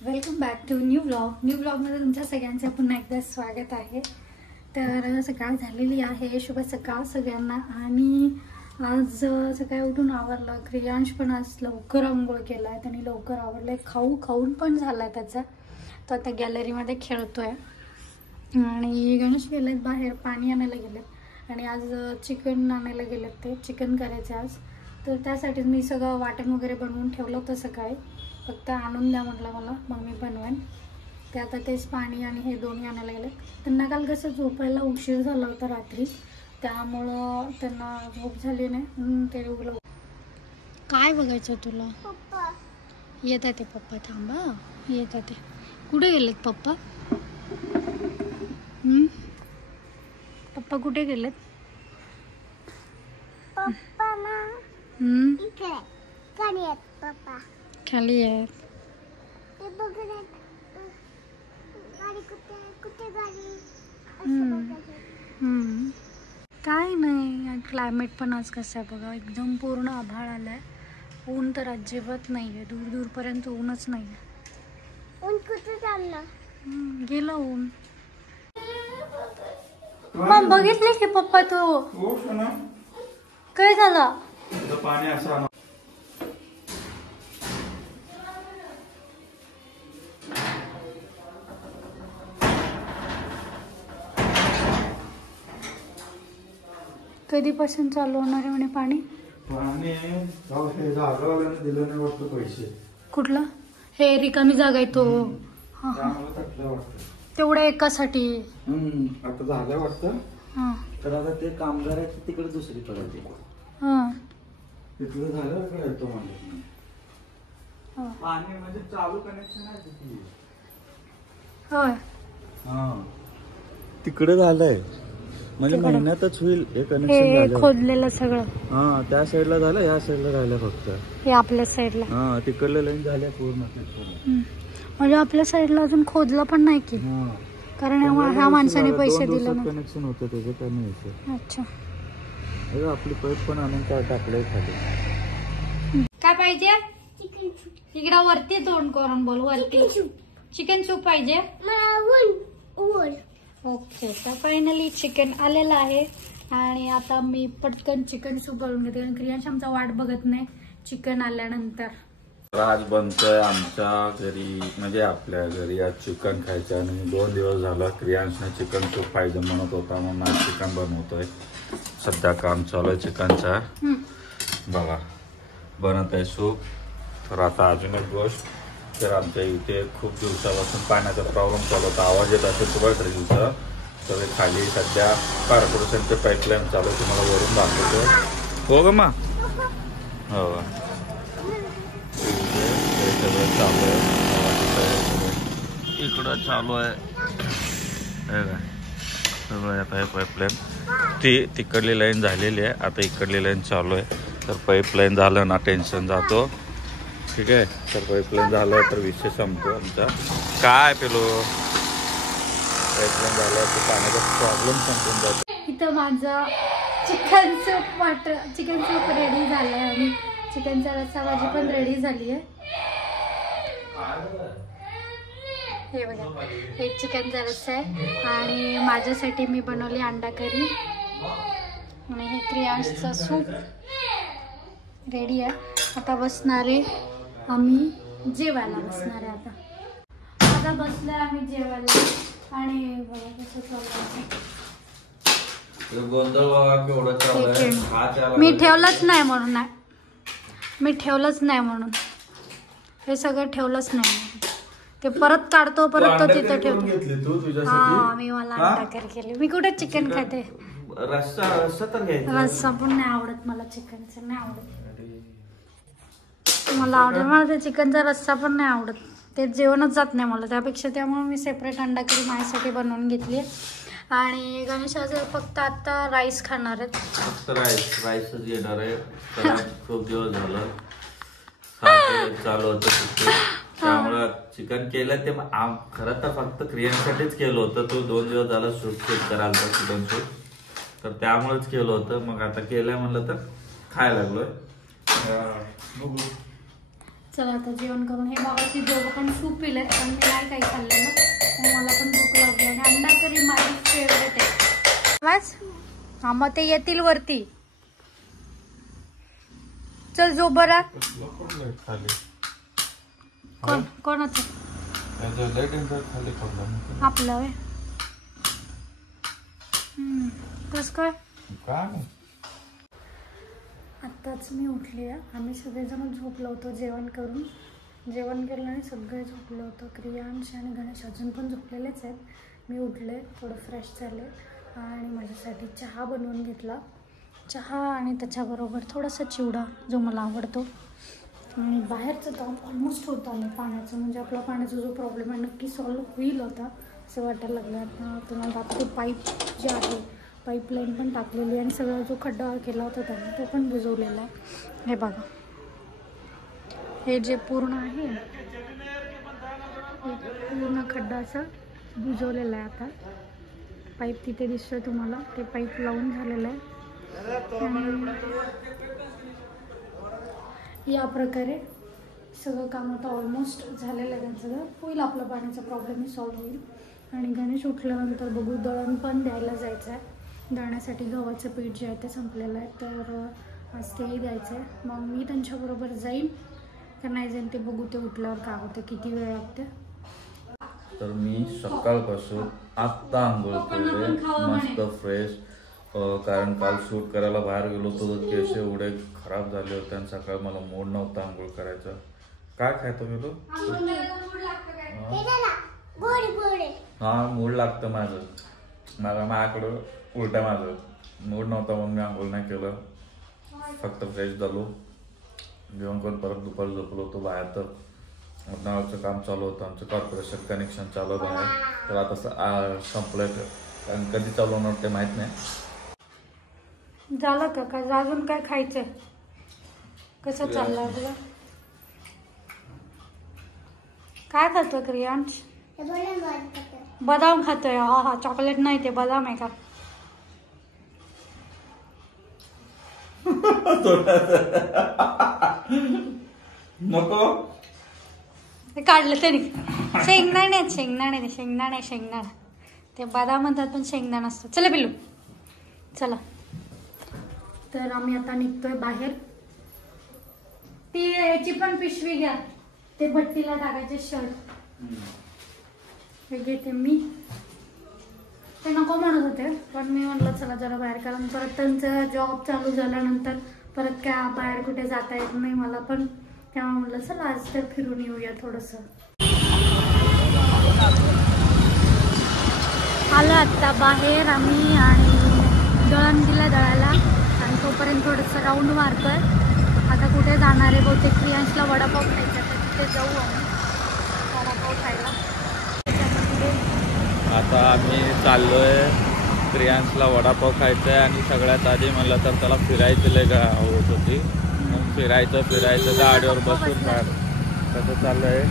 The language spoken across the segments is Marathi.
वेलकम बॅक टू न्यू ब्लॉगमध्ये तुमच्या सगळ्यांचं पुन्हा एकदा स्वागत आहे। तर सकाळ झालेली आहे, शुभ सकाळ सगळ्यांना। आणि आज सकाळी उठून आवरलं। क्रियांश पण आज लवकर अंघोळ केलाय, त्याने लवकर आवरलंय, खाऊन पण झालाय त्याचा। तो आता गॅलरीमध्ये खेळतोय आणि गणेश गेलेत बाहेर पाणी आणायला गेलेत आणि आज चिकन आणायला गेलेत, ते चिकन करायचं आज। तर त्यासाठी मी सगळं वाटण वगैरे बनवून ठेवलं होतं सकाळी, फक्त आणून द्या म्हटलं मला, मग मी बनवेन। ते आता तेच पाणी आणि हे दोन्ही आणायला गेले। त्यांना काल कसं झोपायला उशीर झाला होता रात्री, त्यामुळं त्यांना झोप झाली नाही म्हणून ते उघडलं। काय बघायचं तुला? पप्पा येतात ते, पप्पा थांबा, येतात ते। कुठे गेलेत पप्पा? पप्पा कुठे गेलेत? पप्पा ना इकडे खाली आहेत, पप्पा खाली आहेत। ते बघत गाडी कुठे गाडी काय नाही। क्लायमेट पण आज कसं आहे बघा, एकदम पूर्ण आभाळ आलाय, ऊन तर अजिबात नाहीये, दूर पर्यंत ऊनच नाहीये। ऊन कुठे चाललं? गेलं ऊन। मग बघितले की पप्पा तू? काय झालं? पाणी असं कधीपासून चालू होणार आहे म्हणे पाणी? पाणी हे जागावाल्याने दिलं नाही वाटतं पैसे। कुठला? हे रिकामी जागा आहे तो, तेवढ्या एकासाठी। आता झालं वाटतं, तर आता ते कामगार आहेत तिकडे दुसरी पडते, तिकडे झालं का येतो म्हणजे पाणी म्हणजे चालू कनेक्शन आहे तिथे। होय, तिकडे झालंय म्हणजे महिन्यातच होईल हे कनेक्शन झालं, खोदलेलं सगळं। त्या साईडला झालं, या साईडला राहिलं फक्त, हे आपल्या साईडला। तिकडले लाईन झाल्या पूर्ण। म्हणजे आपल्या साईडला अजून खोदलं पण नाही की, कारण ह्या माणसाने पैसे दिले नाही, कनेक्शन होतं त्याचं काय नाही। अच्छा, आपली पाईप पण आणून काय टाकलंय खाली। काय पाहिजे? इकडं वरती तोंड करून बोल, वरती चिकन सूप पाहिजे। ओके, तर फायनली चिकन आलेलं आहे आणि आता मी पटकन चिकन सूप करून घेते, कारण क्रियांश आमचा वाट बघत नाही चिकन आल्यानंतर। आज बनतोय आमच्या घरी, म्हणजे आपल्या घरी आज चिकन खायचं आणि 2 दिवस झाला क्रियांशने चिकन सूप पाहिजे म्हणत होता, म्हणून आज चिकन बनवतोय। सध्या काम चालू आहे चिकनचा, बघा बनत आहे सूप। तर आता अजून एक गोष्ट, तर आमच्या इथे खूप दिवसापासून पाण्याचा प्रॉब्लेम चालू होता, आवाज येत असेल तुम्हाला ड्रिलचा, तर खाली सध्या कॉर्पोरेशनचे पाईपलाईन चालू, तुम्हाला वरून दाखवतो। हो ग मा, हो सगळं चालू आहे, इकडं चालू आहे सगळं पाईपलाईन। तिकडली लाईन झालेली आहे, आता इकडली लाईन चालू आहे। तर पाईपलाईन झालं ना टेन्शन जातो, ठीक आहे। तर पाईपलाईन झालं तर विषय संपतो आमचा। काय पेलो पाईपलाईन झालं तर पाण्याचा प्रॉब्लेम संपून जातो। इथं माझं चिकन सूप रेडी झालंय आणि चिकनचा रस्सा भाजी पण रेडी झाली आहे। हे बघा, हे चिकनचा रस्सा आहे आणि माझ्यासाठी मी बनवली अंडा करी आणि हे क्रियांशचं सूप रेडी आहे। आता बसणारे आम्ही जेवायला, बसणार आहे आता बसलोय आम्ही जेवायला। आणि बघा कसं चाललं, मी ठेवलंच नाही म्हणून, मी ठेवलंच नाही म्हणून, हे सगळं ठेवलंच नाही, ते परत काढतो, परत तो तिथं ठेवतो। मी मला अंडा करी केली, मी कुठे चिकन खाते, रस्सा पण नाही आवडत मला, चिकनचं नाही आवडत मला, मला ते चिकनचा रस्सा पण नाही आवडत, ते जेवणच जात नाही मला त्यापेक्षा, त्यामुळे मी सेपरेट अंडा करी माझ्यासाठी बनवून घेतली। आणि गणेश आज फक्त आता राईस खाणार आहेत, फक्त राईसच येणार आहे। खूप दिवस झालं चालू होतं, त्यामुळं चिकन केलं ते खरं तर फक्त क्रियांसाठीच केलं होतं, तो 2 दिवस झाला सूप करायला चिकन सूप, तर त्यामुळेच केलं होतं। मग आता केलंय म्हणलं तर खायला लागलोय, चला आता जेवण करून. हे बाबाची दोघं पण सूप पिले पण मी नाही काही खाल्लेलं, मला पण भूक लागली. आणि अंडा करी माझी फेवरेट आहे. हा मग ते येतील वरती. चल जो बरा. कोणाचं आपलं कस काय. आत्ताच मी उठली आहे. आम्ही सगळेजण झोपलो होतो जेवण करून. जेवण केलं आणि सगळे झोपलो होतो. क्रियांश आणि गणेश अजून पण झोपलेलेच आहेत. मी उठले, थोडं फ्रेश झाले आणि माझ्यासाठी चहा बनवून घेतला. चहा आणि त्याच्याबरोबर थोडासा चिवडा जो मला आवडतो. आणि बाहेरचं काम ऑलमोस्ट होत आलं पाण्याचं. म्हणजे आपला पाण्याचा जो प्रॉब्लेम आहे नक्की सॉल्व होईल होता असं वाटायला लागलं. आता तुम्हाला ते पाईप जे आहे पाईपलाईन पण टाकलेली आणि सगळा जो खड्डा केला होता त्याने तो पण बुजवलेला आहे. हे बघा, हे जे पूर्ण आहे पूर्ण खड्डा असा बुजवलेला आहे. आता पाईप तिथे दिसतोय तुम्हाला, ते पाईप लावून झालेलं आहे. या प्रकारे सगळं काम आता ऑलमोस्ट झालेलं आहे त्यांचं. होईल आपला पाण्याचा प्रॉब्लेमही सॉल्व होईल. आणि गणेश उठल्यानंतर बघू दळण पण द्यायला जायचं आहे. दळण्यासाठी गव्हाचं पीठ जे आहे ते संपलेलं आहे, तर आज तेही द्यायचं आहे. मग मी त्यांच्याबरोबर जाईन का नाही जाईन ते बघू, ते उठल्यावर काय होतं, किती वेळ लागते. तर मी सकाळपासून आत्ता आंघोळ केले, मस्त फ्रेश. कारण काल शूट करायला बाहेर गेलो होतो तर केस एवढे खराब झाले होते आणि सकाळी मला मूड नव्हता आंघोळ करायचा. काय खायतो गेलो हा मूड लागतं माझं. माझ्याकडं उलटा माझं मूड नव्हता म्हणून मी आंघोळ नाही केलं. फक्त फ्रेश झालो, जेवण करून परत दुपारी झोपलो होतो बाहेर. तर नावाचं काम चालू होतं आमचं, कॉर्पोरेशन कनेक्शन चालू बाहेर. तर आता संपलं, कारण कधी चालू होणार ते माहीत नाही. झालं का काय अजून काय खायचंय? कसं चाललंय आपलं? काय खातोय क्रियांश? बदाम खातोय. हा हा, चॉकलेट नाही ते बदाम आहे का? नको ते काढलं तरी. शेंगदाणे शेंगदाणे शेंगदाणे शेंगदाणे ते बदाम म्हणतात पण शेंगदाणा असतं. चला पिल्लू चला. तर आम्ही आता निघतोय बाहेर. ती याची पण पिशवी घ्या, ते भट्टीला टाकायचे शर्ट हे घेते मी. ते नको म्हणत होते पण मी म्हटलं चला जरा बाहेर, कारण परत त्यांचं जॉब चालू झाल्यानंतर परत काय बाहेर कुठे जाता येत नाही मला पण. तेव्हा म्हटलं चला आज तर फिरून येऊया थोडंसं. आलं आत्ता बाहेर आम्ही आणि दळण दिलं दळायला आणि तोपर्यंत थोडंसं राऊंड मारतोय. आता कुठे जाणार आहे? बहुतेक क्रियांशला वडापाव खायचा तर तिथे जाऊ आम्ही वडापाव खायला. आता आम्ही चाललोय क्रियांशला वडापाव खायचा आहे. आणि सगळ्यात आधी म्हणलं तर त्याला फिरायची लय होत होती. मग फिरायचं गाडीवर बसून बाहेर कसं चाललं आहे,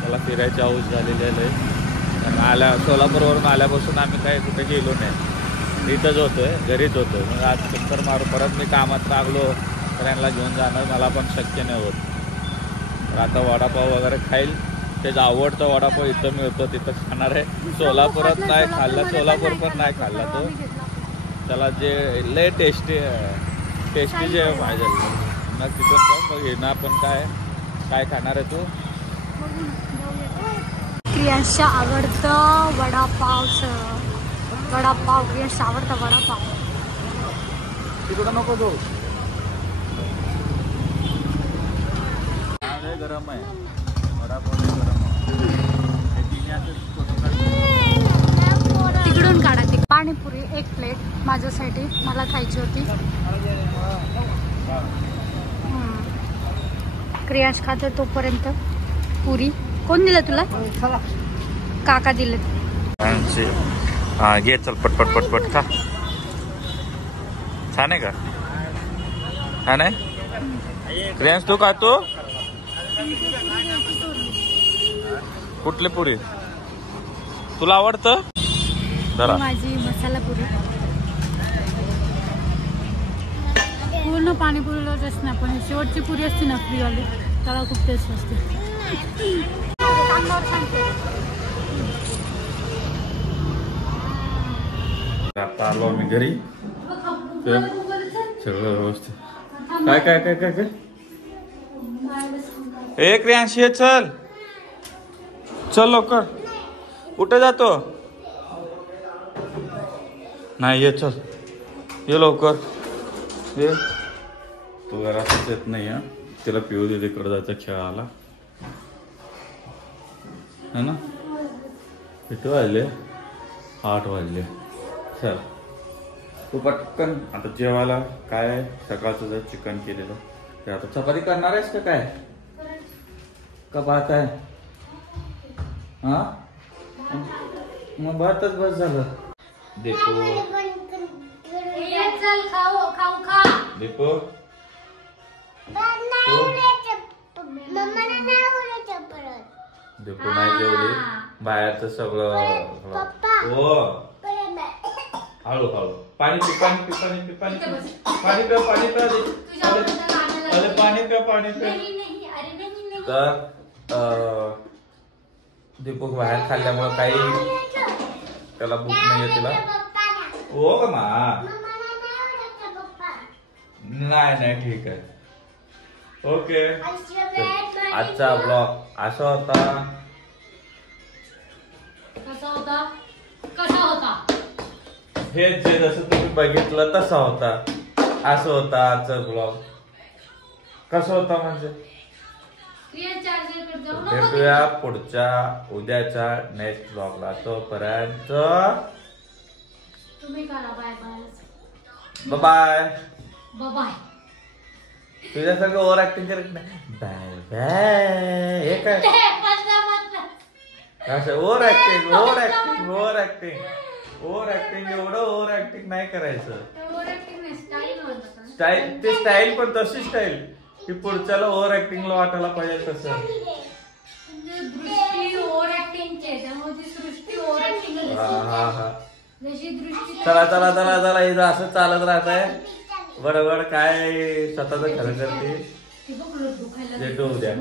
त्याला फिरायची हौस झालेली आहे. सोलापूरवरून आल्यापासून आम्ही काही कुठे गेलो नाही, इथंच होतोय, घरीच होतोय. मग आज चक्कर मारू, परत मी कामात लागलो तर यांना घेऊन जाणं मला पण शक्य नाही होत. तर आता वडापाव वगैरे खाईल. त्याचा आवडतं वडापाव इथं मिळतो तिथं खाणार आहे. सोलापुरात नाही खाल्ला, सोलापूर पण नाही खाल्ला तो. त्याला जे लय टेस्टी जे पाहिजे मग तिथून जाऊ. मग येणं आपण काय खाणार आहे तू? क्रियांशचं आवडतं वडापाव क्रियांशचं आवडतं वडापाव. तिकडं नको जाऊ, गरम आहे वडापाव, गरम आहे. तिकडून काढा ती पाणीपुरी 1 प्लेट माझ्यासाठी, मला खायची होती. क्रियांश खातो तोपर्यंत पुरी. कोण दिलं तुला? काका दिले. हा घे, चल पटपट पटपट खा. छान आहे का? छान आहे. क्रियांश तू खातो? कुठली पुरी तुला आवडतं? माझी मसाला पुरी. पूर्ण पाणीपुरीलाच असते ना, पण शेवटची पुरी असते ना फ्रीवाली त्याला खूप टेस्ट असते. आता आलो आम्ही घरी. सगळं व्यवस्थित. काय काय काय काय काय एक क्रियांशी ये, चल चल लवकर. कुठे जातो? नाही ये, चल ये लवकर ये. तू घरातच येत नाही हा. तिला पिऊ दे, तिकडे जायचं खेळायला है ना. किती वाजले? 8 वाजले. चल तू पटकन आता जेवायला. काय सकाळचं जर चिकन केलेलं ते आता चपाती करणार आहेस का काय? का भात आहे? हा मग भातच बस झालं. देखो देखो देखो नाही जेवली. बाहेरचं सगळं. हो हळू हळू. पाणी पी पाणी पी पाणी पी पाणी पी पाणी प्या पाणी प्या. अरे पाणी प्या पाणी प्या. तर दीपक बाहेर खाल्ल्यामुळे काही त्याला भूक नाहीये तिला. हो का मा? नाही नाही ठीक आहे. ओके. आजचा ब्लॉग असा होता. कसा होता? हे जे जसं तुम्ही बघितलं तसा होता. असं होता आजचा ब्लॉग. कसं होता म्हणजे भेटूया पुढच्या उद्याच्या नेक्स्ट ब्लॉगला. तोपर्यंत तुम्ही करा bye bye bye bye bye. तुझ्यासारखं ओव्हर ऍक्टिंग करत नाही. Bye bye. हे काय असं overacting overacting overacting overacting एवढं ओव्हर ऍक्टिंग नाही करायचं. स्टाईल ते स्टाईल पण तशी स्टाईल की पुढच्याला ओव्हर ऍक्टिंगला वाटायला पाहिजे तसं. चला चला चला चला. हे असं चालत राहत आहे बरोबर. काय स्वतःच खरं करते. भेटू उद्या.